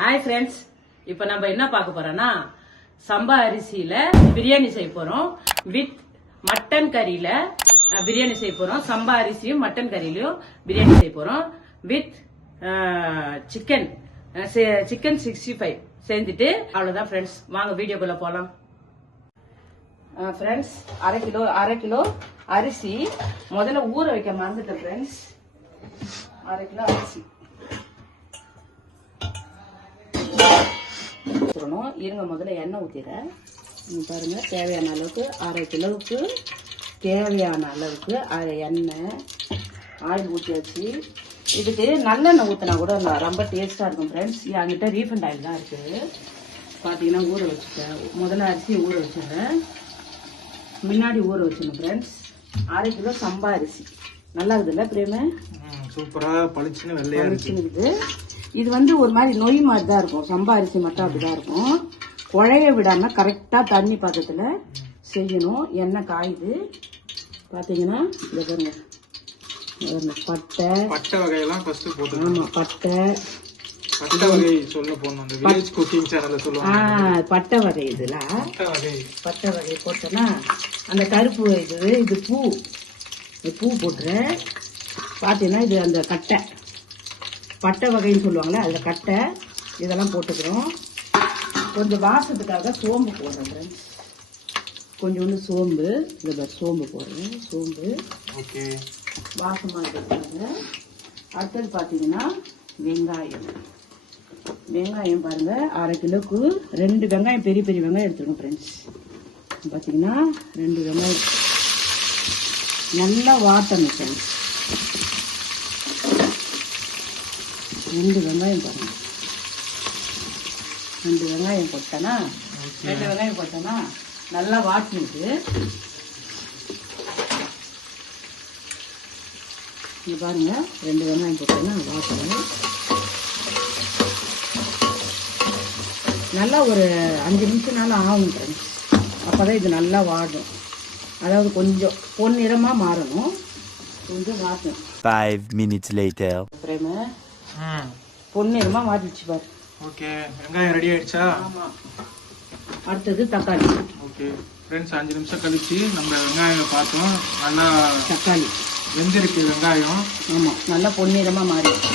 Hi friends, இப்போ நம்ம என்ன பார்க்க போறோம்னா சம்பா அரிசியில பிரியாணி செய்ய போறோம். வித் மட்டன் கறியில பிரியாணி செய்ய போறோம். சம்பா அரிசியும் மட்டன் கறியிலையும் பிரியாணி செய்ய போறோம். வித் சிக்கன் 65 செஞ்சுட்டு அவ்வளவுதான் ஃப்ரெண்ட்ஸ். வாங்க வீடியோக்குள்ள போலாம். ஃப்ரெண்ட்ஸ், அரை கிலோ அரிசி முதல்ல ஊற வைக்க மறந்துட்டேன் ஃப்ரெண்ட்ஸ். அரை கிலோ அரிசி இருங்க, முதல்ல எண்ணெய் ஊற்றிடுறேன். பாருங்க, தேவையான அளவுக்கு அரை கிலோவுக்கு தேவையான அளவுக்கு எண்ணெய் ஆயில் ஊற்றியாச்சு. இதுக்கு நல்லெண்ணெய் ஊற்றினா கூட ரொம்ப டேஸ்ட்டாக இருக்கும் ஃப்ரெண்ட்ஸ். என்கிட்ட ரீஃபண்ட் ஆயில் தான் இருக்குது. பார்த்தீங்கன்னா ஊற வச்சுட்டேன். முதல்ல அரிசியை ஊற வச்சுடுறேன். முன்னாடி ஊற வச்சிடணும் ஃப்ரெண்ட்ஸ். அரை கிலோ சம்பா அரிசி நல்லா இருக்குதுல்ல பிரேம? சூப்பராக பளிச்சுன்னு வெள்ளையா இருக்குது. இது ஒரு மாதிரி நொய் மாதிரி தான் இருக்கும். சம்பா அரிசி மட்டும் அப்படிதான் இருக்கும். குழைய விடாம கரெக்டா தண்ணி பக்கத்துல செய்யணும். எண்ணெய் காயுது பாத்தீங்கன்னா. இத பாருங்க, பட்டை வகையெல்லாம் ஃபர்ஸ்ட் போட்டு. ஆமா, பட்டை வகை சொல்ல போனோம். அந்த வில்லேஜ் குக்கிங் சேனல்ல சொல்லுவாங்க. பட்டை வகை. இதுல பட்டை வகை போட்டோன்னா அந்த கருப்பு இது பூ போட்டுறேன். பாத்தீங்கன்னா இது அந்த பட்டை வகைன்னு சொல்லுவாங்களே, அதில் கட்டை இதெல்லாம் போட்டுக்கிறோம். கொஞ்சம் வாசத்துக்காக சோம்பு போடுறேன். கொஞ்சோண்டு சோம்பு, இதில் சோம்பு போடுறேன். சோம்பு வாசமாக இருக்கிறாங்க. அடுத்தது பார்த்தீங்கன்னா வெங்காயம் பாருங்க. அரை கிலோக்கு 2 வெங்காயம், பெரிய பெரிய வெங்காயம் எடுத்துருங்க ஃப்ரெண்ட்ஸ். பார்த்தீங்கன்னா 2 வெங்காயம் நல்லா வாட்டணும் ஃப்ரெண்ட்ஸ். 2 வெங்காயம் பாருங்க. 2 வெங்காயம் போட்டேன்னா நல்லா வாட்டினுட்டு இங்க பாருங்க. 2 வெங்காயம் போட்டேன்னா வாட்டணும். நல்லா ஒரு 5 நிமிஷம்னாலும் ஆகும் ஃப்ரெண்ட்ஸ். அப்பதான் இது நல்லா வாடும். அதாவது கொஞ்சம் பொன்னிறமா மாறணும். கொஞ்சம் வாட்டணும். 5 minutes later. பொன்னிறமா மாறிடுச்சு பாரு. ஓகே, வெங்காயம் ரெடி ஆயிடுச்சா? ஆமா. அடுத்தது தக்காளி. ஓகே ஃப்ரெண்ட்ஸ், 5 நிமிஷம் கழிச்சு நம்ம வெங்காயம் பார்த்தோம். நல்லா தக்காளி வெந்திருக்கு வெங்காயம். ஆமா, நல்லா பொன்னிறமா மாறிடுச்சு.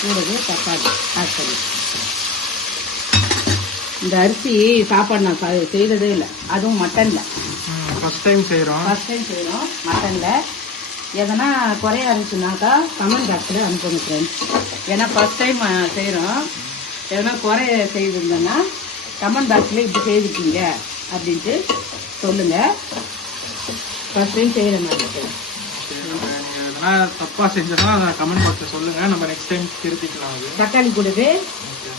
கூடவே தக்காளி ஆட் பண்ணி. இந்த அரிசி சாப்பாடு நான் செய்ததே இல்லை. அதுவும் மட்டன்ல ஃபர்ஸ்ட் டைம் செய்யறோம். மட்டன்ல எதனா குறைய இருந்துச்சுனாக்கா கமெண்ட் பாக்ஸில் அனுப்புங்க ஃப்ரெண்ட்ஸ். ஏன்னா ஃபர்ஸ்ட் டைம் செய்கிறோம். எதனா குறைய செய்திருந்தோன்னா கமெண்ட் பாக்ஸில் இப்படி செய்திருக்கீங்க அப்படின்ட்டு சொல்லுங்க. ஃபர்ஸ்ட் டைம் செய்கிற மாதிரி. எதனா தப்பா செஞ்சோன்னா அதை கமெண்ட் பாக்ஸில் சொல்லுங்க. நம்ம நெக்ஸ்ட் டைம் திருத்திக்கலாம். தக்காளி கூடவே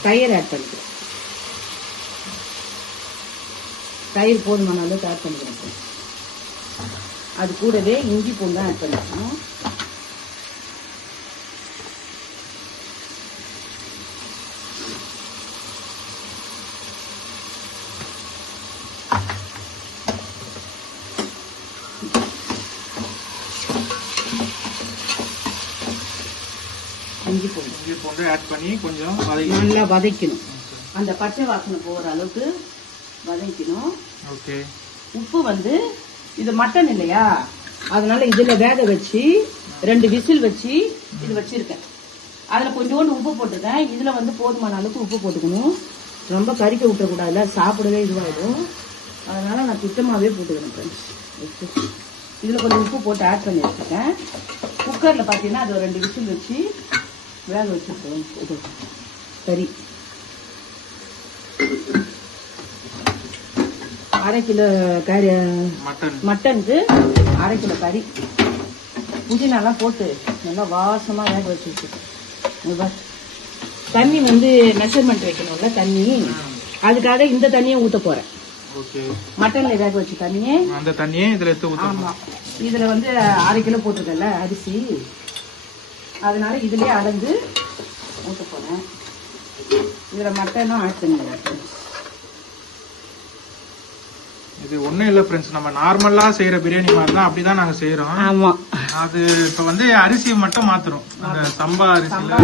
தயிர் ஆட் பண்ணிக்கிறோம். தயிர் போதுமான அளவுக்கு ஆட் பண்ணிக்கிறோம். அது கூடவே இஞ்சி பூண்டு ஆட் பண்ணிக்கணும். இஞ்சி பூண்டு ஆட் பண்ணி கொஞ்சம் நல்லா வதக்கணும். அந்த பச்சை வாசனை போகிற அளவுக்கு வதக்கணும். ஓகே. உப்பு இது மட்டன் இல்லையா, அதனால இதுல வேக வச்சு 2 விசில் வச்சு இது வச்சிருக்கேன். அதுல கொஞ்சோண்டு உப்பு போட்டிருக்கேன். இதுல போதுமான அளவுக்கு உப்பு போட்டுக்கணும். ரொம்ப கறிக்க விட்டுறக்கூடாதுல, சாப்பிடவே இதுவாயிடும். அதனால நான் சுத்தமாவே போட்டுக்கிறேன் ஃப்ரெண்ட்ஸ். இதுல கொஞ்சம் உப்பு போட்டு ஆட் பண்ணி வச்சிருக்கேன். குக்கர்ல பாத்தீங்கன்னா அது 2 விசில் வச்சு வேக வச்சிருக்கேன். இது கறி அரை கிலோ கறி மட்டனுக்கு அரை கிலோ கறி புதினாலாம் போட்டு நல்லா வாசமா வேக வச்சு தண்ணி மெஷர்மெண்ட் வைக்கணும்ல தண்ணி. அதுக்காக இந்த தண்ணியை ஊத்த போறேன். மட்டன்ல வேக வச்சு தண்ணியே அந்த தண்ணியே இதுல எடுத்து ஊத்தணும். ஆமா, இதுல அரை கிலோ போட்டிருக்கல அரிசி, அதனால இதுலயே அளந்து ஊத்த போறேன். இதுல மட்டனும் ஆட் பண்ணிடுறேன். இது ஒண்ணும் இல்ல ஃப்ரெண்ட்ஸ், நம்ம நார்மலா செய்யற பிரியாணி மாதிரி தான். அப்படிதான் நாங்க செய்யறோம். ஆமா, அது இப்ப அரிசியை மட்டும் மாத்துறோம். அந்த சம்பா அரிசியில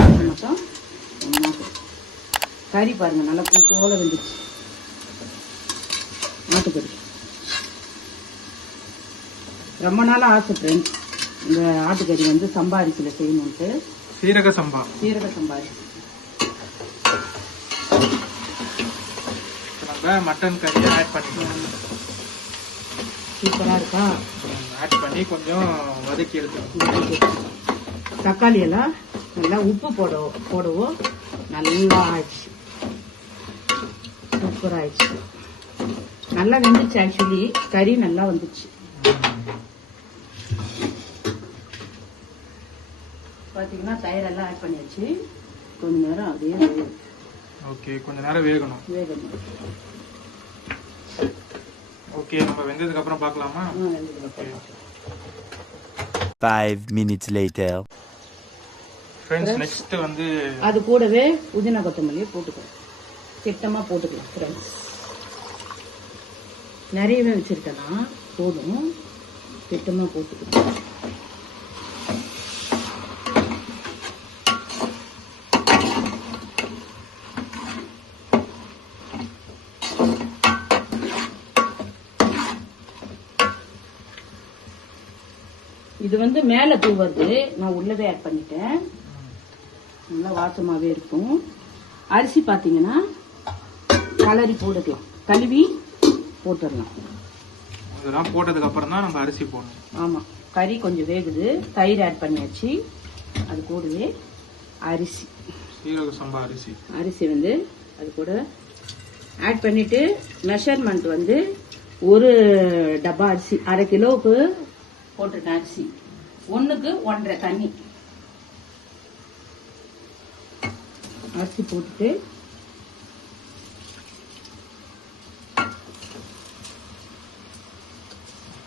கறி பாருங்க நல்லா பூ போல வந்துச்சு. ஆட்டுக்கறி ரொம்ப நாளாக ஆசை ஃப்ரெண்ட்ஸ், இந்த ஆட்டுக்கறி வந்து சம்பா அரிசியில் செய்யணுன்ட்டு. சீரக சம்பா அரிசி. நம்ம மட்டன் கறியை ஆட் பண்ணிக்கலாம். சூப்பராக இருக்கா? ஆட் பண்ணி கொஞ்சம் வதக்கி எடுத்துக்கணும். தக்காளி எல்லாம் நல்லா உப்பு போடவும் நல்லா ஆயிடுச்சு. சூப்பராக ஆயிடுச்சு. நல்லா வெந்துச்சு. ஆக்சுவலி கறி நல்லா வந்துச்சு. பார்த்தீங்கன்னா தயிரெல்லாம் ஆட் பண்ணியாச்சு. கொஞ்ச நேரம் அப்படியே ஓகே, கொஞ்ச நேரம் வேகணும். ஓகே, நம்ம வெந்ததுக்கு அப்புறம் பார்க்கலாமா? 5 minutes later. ஃப்ரெண்ட்ஸ் நெக்ஸ்ட் வந்து அது கூடவே புதினா கொத்தமல்லியை போட்டுக்கலாம். திட்டமா போட்டுக்கலாம் ஃப்ரெண்ட்ஸ். நிறையவே வச்சிருக்கேன்னா போதும், திட்டமா போட்டுக்கலாம். இது வந்து மேல தூவுறது, நான் உள்ளவே ஆட் பண்ணிட்டேன். நல்லா வாசமாவே இருக்கும். அரிசி பாத்தீங்கன்னா கலரி போட்டுக்கலாம், கழுவி போட்டுடலாம். இதெல்லாம் போட்டதுக்கு அப்புறம் தான் நம்ம அரிசி போடணும். ஆமா, கறி கொஞ்சம் வேகுது. தயிர் ஆட் பண்ணியாச்சு. அது கூடவே அரிசி, சீரக சம்பா அரிசி வந்து அது கூட ஆட் பண்ணிட்டு, மெஷர்மெண்ட் வந்து ஒரு டப்பா அரிசி 1/2 கிலோவுக்கு போட்டிருக்கேன். அரிசி 1க்கு 1.5 தண்ணி அரிசி போட்டுட்டு,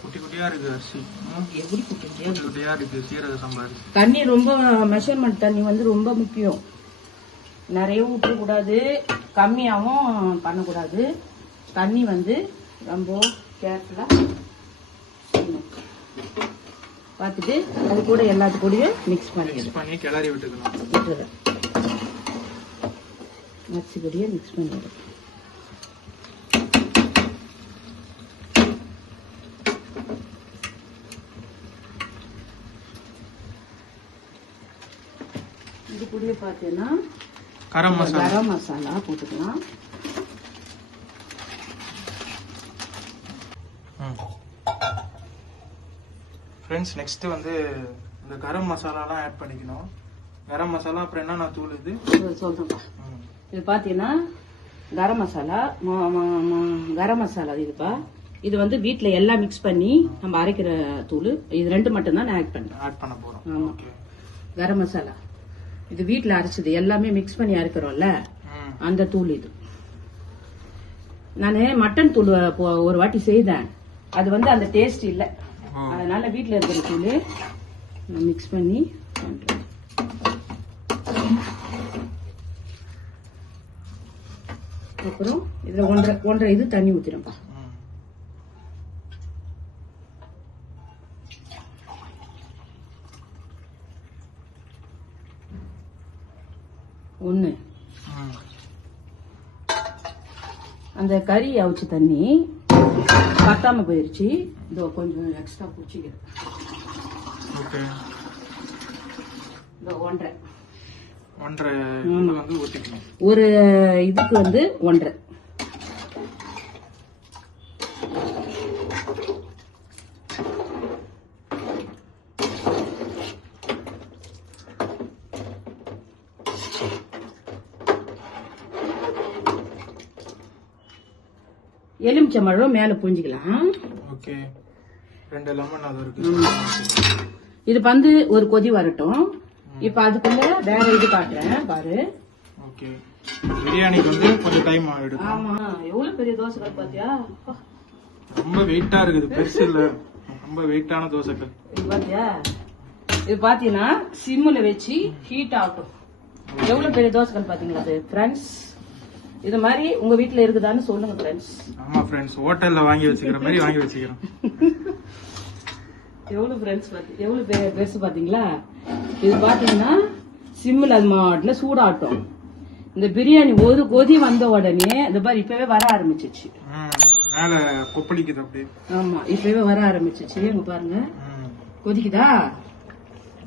குட்டி குட்டியா இருக்கு அரிசி. எப்படி குட்டியா இருக்கு சீரக சம்பா அரிசி. தண்ணி ரொம்ப மெஷர்மெண்ட் தண்ணி வந்து ரொம்ப முக்கியம். நிறைய ஊற்றக்கூடாது, கம்மியாகவும் பண்ணக்கூடாது. தண்ணி வந்து ரொம்ப கேர்ஃபுல்லா பார்த்துட்டு அது கூட எல்லாத்து கூடயும் மிக்ஸ் பண்ணி கிளறி விட்டுக்கலாம். அரிசி கூடயே மிக்ஸ் பண்ணிடுறேன். இது கூடயே பார்த்தீங்கன்னா கரம் மசாலா போட்டுக்கலாம். ஃப்ரெண்ட்ஸ் நெக்ஸ்ட் வந்து இந்த கரம் மசாலாலாம் ஆட் பண்ணிக்கணும். கரம் மசாலா அப்புறம் என்ன தூள் இது சொல்றேன்ப்பா. இது பாத்தீங்கன்னா கரம் மசாலா இதுப்பா. இது வந்து வீட்டுல எல்லாம் மிக்ஸ் பண்ணி நம்ம அரைக்கிற தூள். இது 2 மட்டும் தான் நான் ஆட் பண்ண போறோம். ஆமா, கரம் மசாலா இது வீட்டுல அரைச்சது, எல்லாமே மிக்ஸ் பண்ணி அரைக்கிறோம்ல, அந்த தூள் இது. நானு மட்டன் தூள் ஒரு வாட்டி செய்தேன், அது வந்து அந்த டேஸ்ட் இல்ல. அதனால வீட்டுல இருக்கிற தூள் நான் மிக்ஸ் பண்ணி பண்றேன். அப்புறம் இதுல 1.5 இது தண்ணி ஊத்திரப்பா. ஒண்ணு அந்த கறி அவிச்ச தண்ணி பத்தாம போயிருச்சு. இதோ கொஞ்சம் எக்ஸ்ட்ரா குடிச்சிக்கிறேன். இதோ 1.5 வந்து ஊத்திக்கணும். ஒரு இதுக்கு வந்து 1.5. எலுமிச்சம்பழம் மேல புரிஞ்சுக்கலாம். ஓகே, 2 லெமன் அது இருக்கு. இது வந்து ஒரு கொதி வரட்டும். இப்ப அதுக்குள்ள வேற இது காட்டுறேன் பாரு. ஓகே, பிரியாணிக்கு வந்து கொஞ்சம் டைம் ஆயிடும். ஆமா, எவ்வளவு பெரிய தோசைகள் பாத்தியா? ரொம்ப வெயிட்டா இருக்குது, பெருசு இல்ல, ரொம்ப வெயிட்டான தோசைகள். இது பாத்தியா? இது பாத்தீங்கன்னா சிம்ல வச்சு ஹீட் ஆகட்டும். எவ்வளவு பெரிய தோசைகள் பாத்தீங்களா அது ஃப்ரெண்ட்ஸ்? இது மாதிரி உங்க வீட்டுல இருக்குதான்னு சொல்லுங்க ஃப்ரெண்ட்ஸ். ஆமா ஃப்ரெண்ட்ஸ், ஹோட்டல்ல வாங்கி வச்சுக்கிற மாதிரி வாங்கி வச்சுக்கிறோம். எவ்வளவு ஃப்ரெண்ட்ஸ் எவ்வளவு பெருசு பாத்தீங்களா? இது பாத்தீங்கன்னா சிம்ல அது மாட்டுல சூடாட்டும். இந்த பிரியாணி ஒரு கொதி வந்த உடனே இந்த மாதிரி இப்பவே வர ஆரம்பிச்சிச்சு. மேல கொப்பளிக்குது அப்படியே. ஆமா, இப்பவே வர ஆரம்பிச்சிச்சு. இங்க பாருங்க, கொதிக்குதா?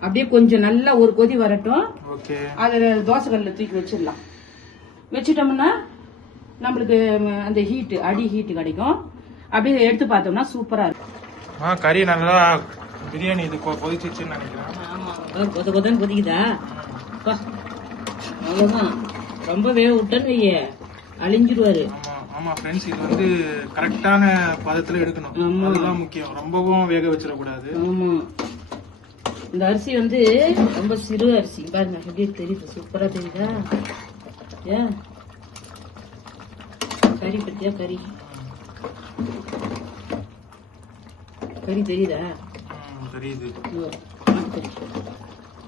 அப்படியே கொஞ்சம் நல்லா ஒரு கொதி வரட்டும். அதுல தோசை கல்ல தூக்கி வச்சிடலாம். வச்சுட்டோம்னா நம்மளுக்கு அந்த ஹீட், அடி ஹீட் கிடைக்கும். அப்படியே எடுத்து பார்த்தோம்னா சூப்பரா இருக்கும். கறி நல்லா பிரியாணி இது கொதிச்சிச்சுன்னு நினைக்கிறேன். ஆமா, கொத கொதன்னு கொதிக்குதா? அவ்வளவுதான். ரொம்ப வேக விட்டேன்னு வையே, அழிஞ்சிடுவாரு. ஆமா ஃப்ரெண்ட்ஸ், இது வந்து கரெக்டான பதத்துல எடுக்கணும். அதுதான் முக்கியம். ரொம்பவும் வேக வச்சிடக்கூடாது. ஆமா, இந்த அரிசி வந்து ரொம்ப சிறு அரிசி. பாருங்க அப்படியே தெரியுது, சூப்பரா தெரியுதா? ஏன் கறி பத்தியா? கறி கறி தெரியுதா? தெரியுது.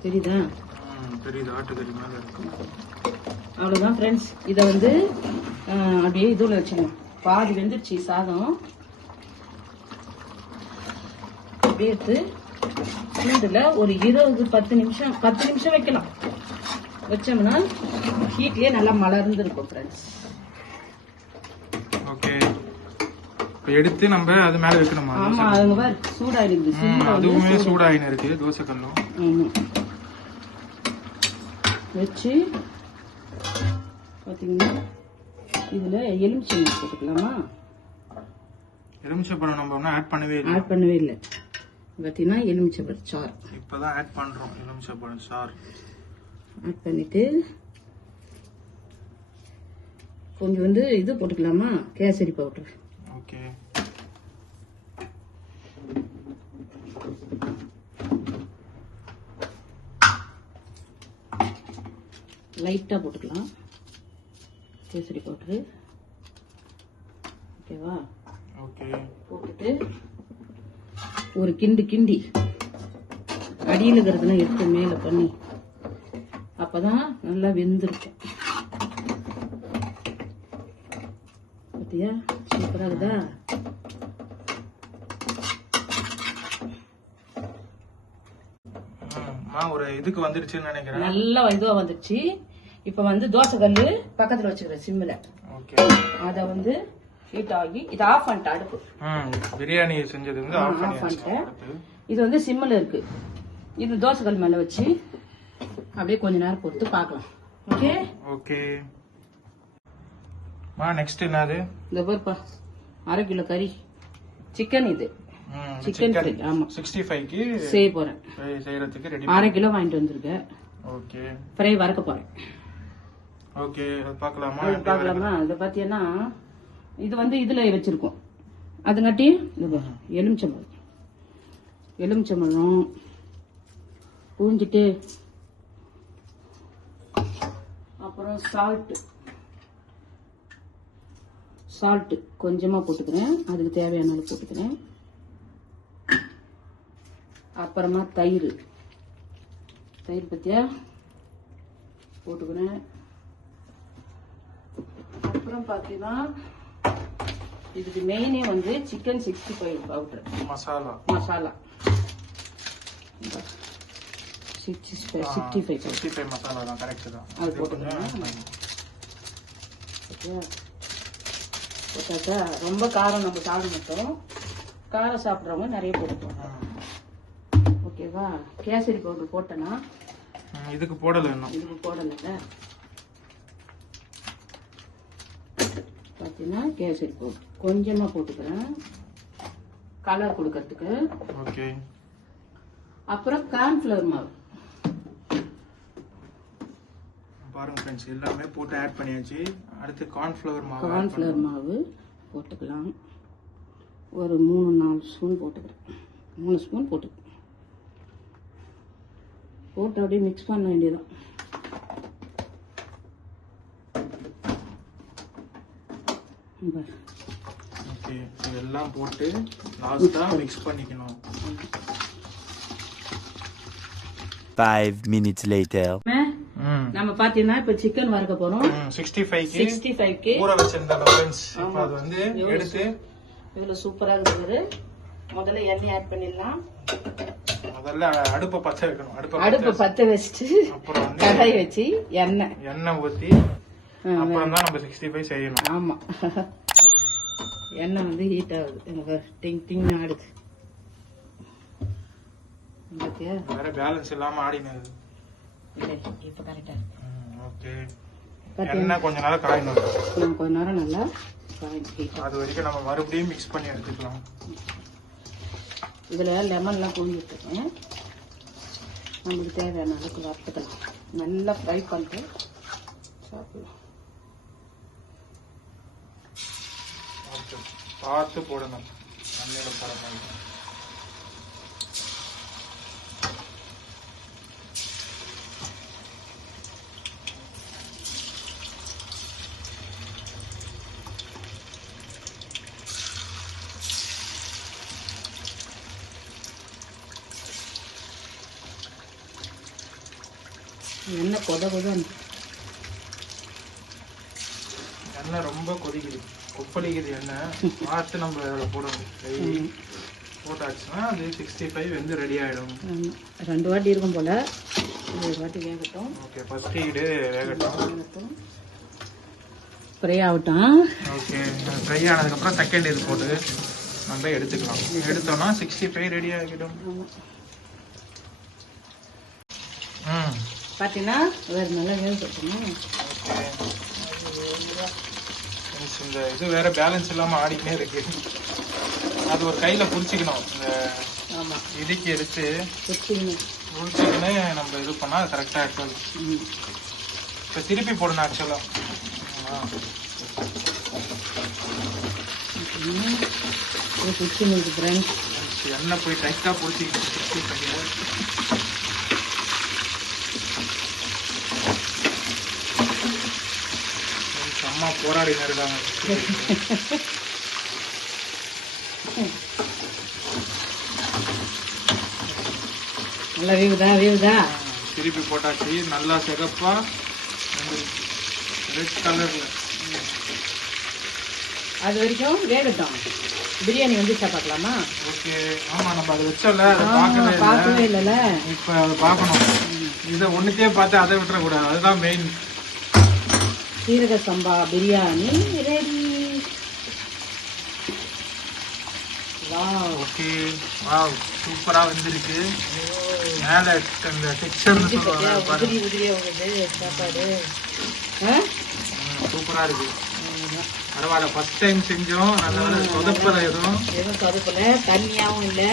தெரியுதா? தெரியுது, ஆட்டுக்கறி மேல இருக்கு. அவ்வளவுதான் ஃப்ரெண்ட்ஸ். இத வந்து அப்படியே இதுல வச்சுக்கணும். பாதி வெந்துருச்சு சாதம். அப்படியே எடுத்து சூடுல ஒரு 10 நிமிஷம் வைக்கலாம். வச்சோம்னா ஹீட்லயே நல்லா மலர்ந்து இருக்கும் ஃப்ரெண்ட்ஸ். ஓகே, இப்போ எடுத்து நம்ம அது மேல வைக்கணுமா? ஆமா, அதுங்க பாரு சூடாயிருக்கு. அதுவுமே சூடாயின்னு இருக்கு தோசை கல்லும். ஆமா, வச்சு பாத்தீங்கன்னா இதுல எலுமிச்சம்பழம் போட்டுக்கலாமா? எலுமிச்சம்பழம் நம்ம ஒன்றும் ஆட் பண்ணவே இல்லை. பாத்தீங்கன்னா எலுமிச்சம்பழம் சாறு இப்பதான் ஆட் பண்றோம். எலுமிச்சம்பழம் சாறு ஆட் பண்ணிட்டு கொஞ்சம் வந்து இது போட்டுக்கலாமா? கேசரி பவுடர். ஓகே, லைட்டா போட்டுக்கலாம் கேசரி பவுடர். ஓகேவா? ஓகே, போட்டுட்டு ஒரு கிண்டி அடியில் இருக்கிறதுலாம் எடுத்து மேல பண்ணி, அப்பதான் நல்லா வெந்திருக்கும். பாத்தியா சூப்பரா இருக்குதா? ஒரு இதுக்கு வந்துருச்சுன்னு நினைக்கிறேன். நல்லா இதுவா வந்துருச்சு. இப்ப வந்து தோசை கல்லு பக்கத்துல வச்சுக்கிறேன் சிம்ல. அத வந்து ஹீட் ஆகி இதை ஆஃப் பண்ணிட்டேன். அடுப்பு பிரியாணி செஞ்சது வந்து ஆஃப் பண்ணிட்டேன். இது வந்து சிம்ல இருக்கு. இது தோசை கல் மேல வச்சு அப்படியே கொஞ்ச நேரம் பொறுத்து பார்க்கலாம். ஓகே ஓகே நெக்ஸ்ட் என்னது? இந்த பாருப்பா, 1/2 கிலோ கறி சிக்கன். இது சிக்கன் ஃப்ரை. ஆமா, 65க்கு செய்ய போறேன். செய்யறதுக்கு ரெடி 1/2 கிலோ வாங்கிட்டு வந்திருக்கேன். ஓகே, ஃப்ரை வறுக்க போறேன். ஓகே, பார்க்கலாமா? இத பாத்தீங்கன்னா இது வந்து இதுல வச்சிருக்கோம். அதுங்காட்டி எலுமிச்சம்பழம் பூஞ்சிட்டு, அப்புறம் சால்ட் கொஞ்சமா போட்டுக்கிறேன். அதுக்கு தேவையான அளவு போட்டுக்கிறேன். அப்புறமா தயிர் பத்தியா போட்டுக்கிறேன். அப்புறம் பாத்தீங்கன்னா இதுக்கு மெயினே வந்து சிக்கன் 65 பவுடர் மசாலா 65 மசாலா தான். கரெக்ட் தான். அது போட்டுக்கிறேன். போட்டாக்கா ரொம்ப காரம் நம்ம சாப்பிட மாட்டோம். காரம் சாப்பிட்றவங்க நிறைய போட்டுப்போம். ஓகேவா? கேசரி பவுடர் போட்டேன்னா இதுக்கு போடல. பாத்தீங்கன்னா கேசரி பவுடர் கொஞ்சமா போட்டுக்கிறேன், கலர் கொடுக்கறதுக்கு. ஓகே. அப்புறம் கார்ன்ஃபிளவர் மாவு பாருங்க ஃப்ரெண்ட்ஸ், எல்லாமே போட்டு ஆட் பண்ணியாச்சு. அடுத்து கார்ன்ஃபிளவர் மாவு போட்டுக்கலாம். ஒரு 3-4 ஸ்பூன் போட்டுக்கிறேன். 3 ஸ்பூன் போட்டு அப்படியே மிக்ஸ் பண்ண வேண்டியதான். ஓகே, இதெல்லாம் போட்டு லாஸ்டா மிக்ஸ் பண்ணிக்கணும். 5 minutes later. நம்ம பாத்தீங்கன்னா இப்ப சிக்கன் வறுக்க போறோம். 65க்கு ஊற வச்சிருந்தோம் ஃப்ரெண்ட்ஸ். இப்போ அது வந்து எடுத்து இவ்வளவு சூப்பரா இருக்குது. முதல்ல எண்ணெய் ஆட் பண்ணிடலாம். முதல்ல அடுப்பை பத்த வைக்கணும். அடுப்பை பத்த வச்சுட்டு அப்புறம் கடாய் வச்சு எண்ணெய் ஊத்தி அப்புறம் தான் நம்ம 65 செய்யணும். ஆமா எண்ணெய் வந்து ஹீட் ஆகுது. எனக்கு டிங் டிங் ஆடுது. பாத்தியா? வேற பேலன்ஸ் இல்லாம ஆடினது. இல்லை இப்ப கரெக்டா இருக்கு. ஓகே. எண்ணெய் கொஞ்ச நேரம் காயணும். கொஞ்ச நேரம் நல்லா ஹீட். அது வரைக்கும் நம்ம மறுபடியும் மிக்ஸ் பண்ணி எடுத்துக்கலாம். இதுல லெமன்லாம் புழிஞ்சு வச்சுருக்கேன். நம்மளுக்கு தேவையான அளவுக்கு வறுத்துக்கலாம். நல்லா ஃப்ரை பண்ணிட்டு சாப்பிடலாம். பார்த்து போடணும். தண்ணியில போட மாதிரி. எண்ணெய் கொதன்னு எண்ணெய் ரொம்ப கொதிக்குது, கொப்பளிக்குது எண்ணெய். பார்த்து நம்ம அதில் போடணும். போட்டாச்சுன்னா அது 65 வந்து ரெடி ஆகிடும். 2 வாட்டி இருக்கும் போல. இது 1 வாட்டி வேகட்டும். ஓகே, ஃபர்ஸ்ட் இது வேகட்டும். ஃப்ரை ஆகட்டும். ஓகே, ஃப்ரை ஆனதுக்கப்புறம் செகண்ட் இது போட்டு நம்ம எடுத்துக்கலாம். எடுத்தோம்னா 65 ரெடி ஆகிடும். பார்த்தீங்கன்னா வேறு நல்லா வேகட்டும். இந்த இது வேற பேலன்ஸ் இல்லாம ஆடிக்கிட்டே இருக்கு. அது ஒரு கையில புடிச்சுக்கணும். இந்த இதுக்கு எடுத்து புடிச்சுக்கின்னு நம்ம இது பண்ணா கரெக்டா ஆக்சுவல். இப்ப திருப்பி போடணும் ஆக்சுவலா. எண்ணெய் போய் டைட்டா புடிச்சிக்கிட்டு அம்மா போராடினு இருக்காங்க. நல்லா வேவுதா. திருப்பி போட்டாச்சு. நல்லா சிகப்பா ரெட் கலர்ல. அது வரைக்கும் வேகட்டும். பிரியாணி வந்து பார்க்கலாமா? ஓகே. ஆமா, நம்ம அதை வச்சோம்ல, அதை பார்க்கவே இல்லைல்ல. இப்ப அதை பார்க்கணும். இதை ஒண்ணுத்தையே பார்த்து அதை விட்டுறக்கூடாது. அதுதான் மெயின். சீரக சம்பா biryani ready. Wow. Okay, wow, சூப்பரா வந்திருக்கு. மேல அந்த டெக்ஸ்சர் சொல்லுவாங்க பாருங்க. சாப்பாடு சூப்பரா இருக்கு. பரவாயில்ல, ஃபர்ஸ்ட் டைம் செஞ்சோம். நல்ல சொதப்பல எதுவும் சொதப்பல. தண்ணியாவும் இல்லை,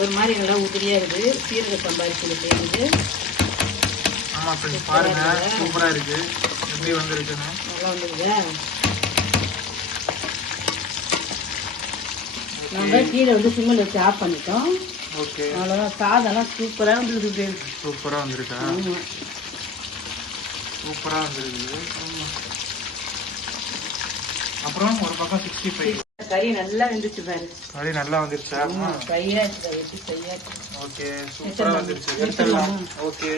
ஒரு மாதிரி நல்லா உதிரியா இருக்குது. சீரக சம்பா செய்யுது. ஆமா ஃப்ரெண்ட்ஸ், பாருங்க சூப்பரா இருக்கு. எப்படி வந்திருக்குன்னு நல்லா வந்துருக்குதா? நம்ம கீழே வந்து சிம்மில் வச்சு ஆஃப் பண்ணிட்டோம். ஓகே, அவ்வளோதான். சாதம்லாம் சூப்பரா வந்துருக்கு. சூப்பரா வந்திருக்கா? சூப்பரா வந்திருக்கு. அப்புறம் ஒரு பக்கம் 65 கறி நல்லா வெந்துச்சு பாரு. கறி நல்லா வந்துருச்சா? ஓகே, சூப்பரா வந்துருச்சு. எடுத்துடலாம். ஓகே,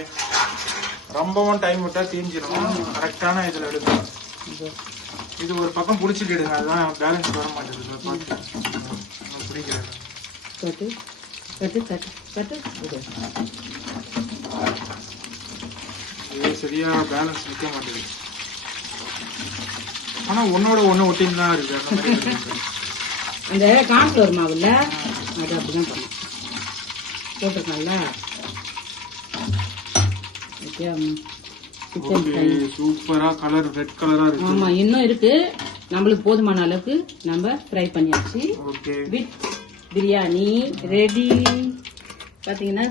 ரொம்பவும் டைம் விட்டா தீஞ்சிடும். கரெக்டான இதுல எடுக்கலாம். இது ஒரு பக்கம் புடிச்சிக்கிடுங்க, அதுதான் பேலன்ஸ் வர மாட்டேங்குது. பார்த்து பிடிக்கிறது. இது சரியா பேலன்ஸ் நிற்க மாட்டேங்குது. ஆனா ஒன்னோட ஒண்ணு ஒட்டின்னு தான் இருக்கு. அந்த மாதிரி இருக்கு. அந்த கான்ஃப்ளவர் மாவுல அது அப்படிதான் பண்ணும். போட்டிருக்காங்கல்ல. சூப்பரா கலர் ரெட் கலரா இருக்கு. ஆமா, இன்னும் இருக்கு. நம்மளுக்கு போதுமான அளவுக்கு நம்ம ஃப்ரை பண்ணியாச்சு. Okay, with biryani ready. பாத்தீங்கன்னா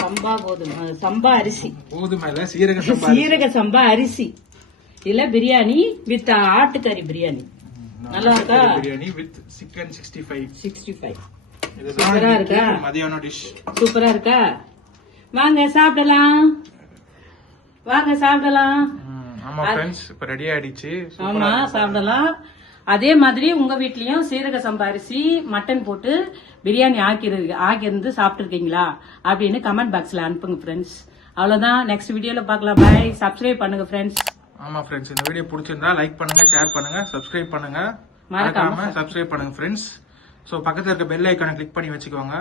சம்பா கோதுமை சம்பா அரிசி, கோதுமைல சீரக சம்பா அரிசி இல்ல பிரியாணி வித் ஆட்டுக்கறி பிரியாணி. நல்லா இருக்கா? Biryani with chicken 65. சூப்பரா இருக்கா? மதியான டிஷ் சூப்பரா இருக்கா? வாங்க சாப்பிடலாம். ஆமா ஃப்ரெண்ட்ஸ், இப்ப ரெடி ஆயிடுச்சு. ஆமா, சாப்பிடலாம். அதே மாதிரி உங்க வீட்லயும் சீரக சம்பா அரிசி மட்டன் போட்டு பிரியாணி ஆக்கிருந்து சாப்பிட்டுருக்கீங்களா அப்படின்னு கமெண்ட் பாக்ஸ்ல அனுப்புங்க ஃப்ரெண்ட்ஸ். அவ்வளவுதான். நெக்ஸ்ட் வீடியோல பார்க்கலாம். பை. சப்ஸ்கிரைப் பண்ணுங்க ஃப்ரெண்ட்ஸ். ஆமா ஃப்ரெண்ட்ஸ், இந்த வீடியோ பிடிச்சிருந்தா லைக் பண்ணுங்க, ஷேர் பண்ணுங்க, சப்ஸ்கிரைப் பண்ணுங்க. மறக்காம சப்ஸ்கிரைப் பண்ணுங்க ஃப்ரெண்ட்ஸ். சோ பக்கத்துல இருக்க பெல் ஐகானை கிளிக் பண்ணி வச்சுக்கோங்க.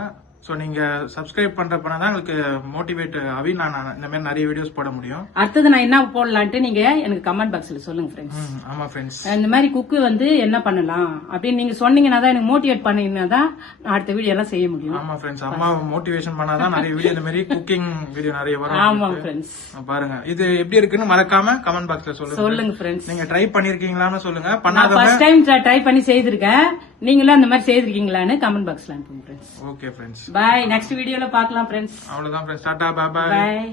ஸோ நீங்க சப்ஸ்கிரைப் பண்றப்பனா தான் உங்களுக்கு மோட்டிவேட் ஆகி நான் இந்த மாதிரி நிறைய வீடியோஸ் போட முடியும். அடுத்தது நான் என்ன போடலான்ட்டு நீங்க எனக்கு கமெண்ட் பாக்ஸ்ல சொல்லுங்க ஃப்ரெண்ட்ஸ். ஆமா ஃப்ரெண்ட்ஸ், இந்த மாதிரி குக்கு வந்து என்ன பண்ணலாம் அப்படின்னு நீங்க சொன்னீங்கன்னா தான் எனக்கு மோட்டிவேட் பண்ணீங்கன்னா தான் நான் அடுத்த வீடியோ எல்லாம் செய்ய முடியும். ஆமா ஃப்ரெண்ட்ஸ், அம்மா மோட்டிவேஷன் பண்ணாதான் நிறைய வீடியோ இந்த மாதிரி குக்கிங் வீடியோ நிறைய வரும். ஆமா ஃப்ரெண்ட்ஸ், பாருங்க இது எப்படி இருக்குன்னு மறக்காம கமெண்ட் பாக்ஸ்ல சொல்லுங்க ஃப்ரெண்ட்ஸ். நீங்க ட்ரை பண்ணிருக்கீங்களான்னு சொல்லுங்க. நான் பண்ணாதவங்க ஃபர்ஸ்ட் டைம் ட்ரை பண்ணி செய்திருக்கேன். நீங்களும் அந்த மாதிரி செய்திருக்கீங்களான்னு கமெண்ட் பாக்ஸ்ல அனுப்புங்க ஃப்ரெண்ட்ஸ். ஓகே ஃப்ரெண்ட்ஸ், பாய். நெக்ஸ்ட் வீடியோல பார்க்கலாம் ஃப்ரெண்ட்ஸ். அவ்வளவுதான் ஃப்ரெண்ட்ஸ். டாடா, பாய் பாய்.